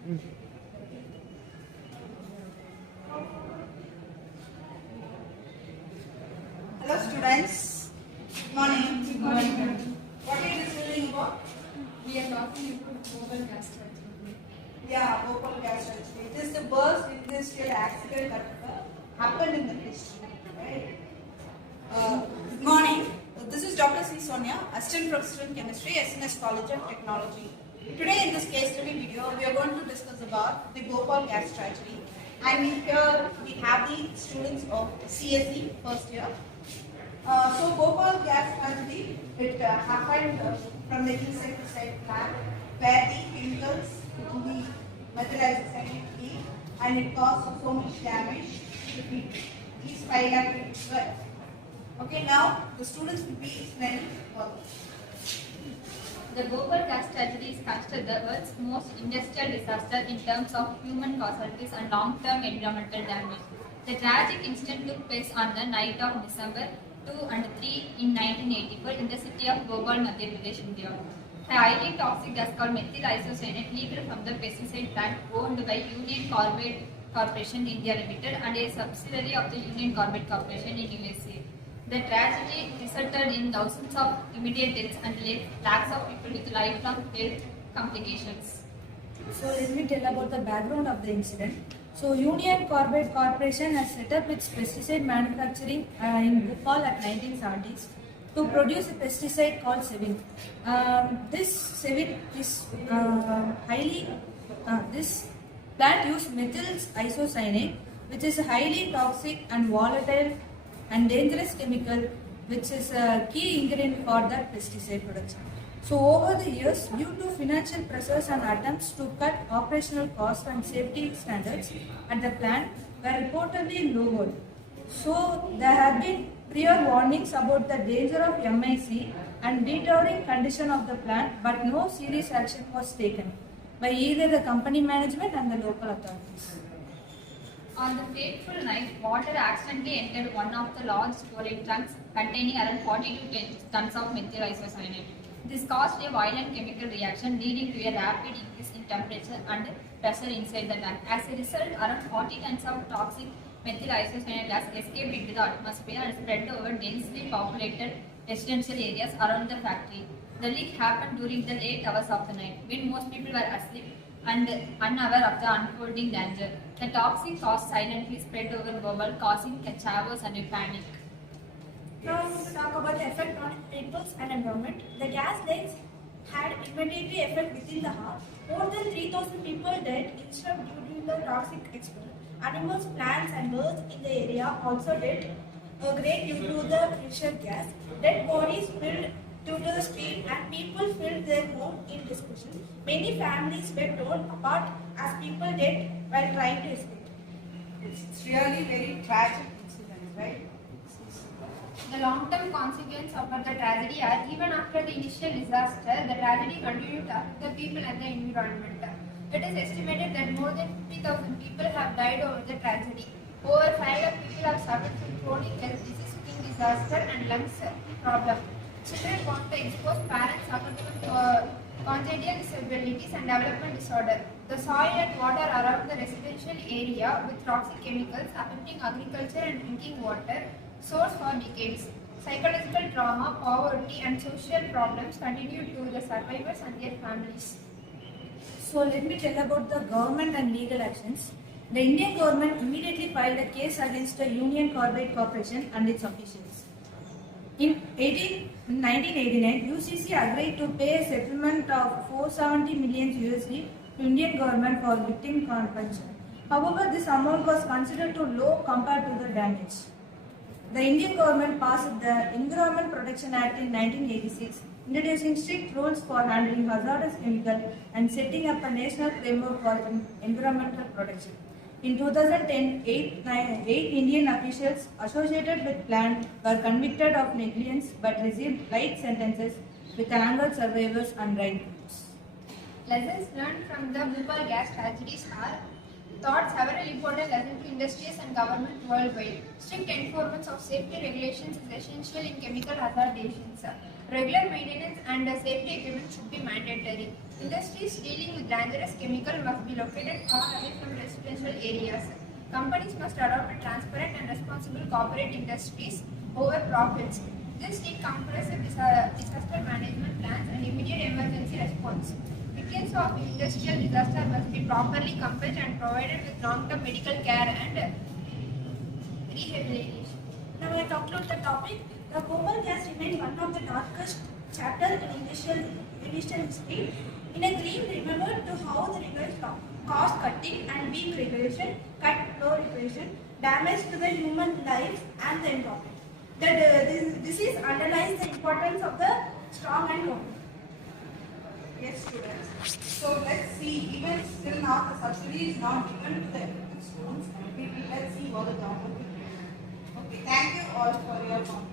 Hello students, good morning. Good morning. What are you discussing about? We are talking about Bhopal gas tragedy. Yeah, Bhopal gas tragedy. It is the worst industrial accident that happened in the history. Right? Good morning. This is Dr. C. Sonia, Assistant Professor in Chemistry, SNS College of Technology. Today in this case study video, we are going to discuss about the Bhopal gas tragedy. And here we have the students of CSE first year. So Bhopal gas tragedy, it happened from the insecticide plant where the chemicals in the methyl leak and it caused so much damage to people. These 5 lakh people were. Okay, now the students will be explaining further. The Bhopal gas tragedy is considered the world's most industrial disaster in terms of human casualties and long-term environmental damage. The tragic incident took place on the night of December 2 and 3 in 1984 in the city of Bhopal, Madhya Pradesh, India. A highly toxic gas called methyl isocyanate leaked from the pesticide plant owned by Union Carbide Corporation India Limited and a subsidiary of the Union Carbide Corporation in USA. The tragedy resulted in thousands of immediate deaths and lakhs of people with lifelong health complications. So let me tell about the background of the incident. So Union Carbide Corporation has set up its pesticide manufacturing in Bhopal at 1970s to produce a pesticide called Sevin. This Sevin is this plant used methyl isocyanate, which is a highly toxic and volatile and dangerous chemical, which is a key ingredient for that pesticide production. So over the years, due to financial pressures and attempts to cut operational costs and safety standards at the plant were reportedly lowered. So there have been prior warnings about the danger of MIC and deteriorating condition of the plant, but no serious action was taken by either the company management and the local authorities. On the fateful night, water accidentally entered one of the large storage tanks containing around 42 tons of methyl isocyanate. This caused a violent chemical reaction leading to a rapid increase in temperature and pressure inside the tank. As a result, around 40 tons of toxic methyl isocyanate gas escaped into the atmosphere and spread over densely populated residential areas around the factory. The leak happened during the late hours of the night, when most people were asleep and unaware of the unfolding danger. The toxic gas silently spread over Bhopal, causing a chaos and a panic. Now to talk about the effect on peoples and environment. The gas leaks had immediate effect within the hour. More than 3,000 people died instantly due to the toxic exposure. Animals, plants and birds in the area also died great due to the initial gas. Dead bodies spilled due to the street and people filled their home in discussion. Many families were torn apart as people died while trying to escape. It's really very tragic incident, right? The long-term consequences of the tragedy are even after the initial disaster, the tragedy continued to affect the people and the environment. It is estimated that more than 50,000 people have died over the tragedy. Over 5 lakh people have suffered from chronic health disease, skin disaster and lungs problem. Children born to exposed parents suffer from congenital disabilities and development disorder. The soil and water around the residential area with toxic chemicals affecting agriculture and drinking water source for decades. Psychological trauma, poverty and social problems continue to the survivors and their families. So let me tell about the government and legal actions. The Indian government immediately filed a case against the Union Carbide Corporation and its officials. In 1989, UCC agreed to pay a settlement of 470 million USD to Indian government for victim compensation. However, this amount was considered too low compared to the damage. The Indian government passed the Environment Protection Act in 1986, introducing strict rules for handling hazardous chemicals and setting up a national framework for environmental protection. In 2010, eight Indian officials associated with plant were convicted of negligence but received light sentences with angered survivors and right groups. Lessons learned from the Bhopal gas tragedies are taught several important lessons to industries and government worldwide. Strict enforcement of safety regulations is essential in chemical hazardations. Regular maintenance and safety equipment should be mandatory. Industries dealing with dangerous chemical must be located far away from residential areas. Companies must adopt a transparent and responsible corporate industries over profits. This need comprehensive disaster management plans and immediate emergency response. Victims of industrial disaster must be properly compensated and provided with long-term medical care and rehabilitation. Now I conclude the topic. The Bhopal gas remains one of the darkest chapters in industrial history. In a dream, remember to how the rigorous cost cutting and weak regulation, cut low regulation, damage to the human life and the environment. This is underlines the importance of the strong and common. Yes, students. So let's see, even still now the subsidy is not given to the affected students. Let's see what the government will do. Okay, thank you all for your comment.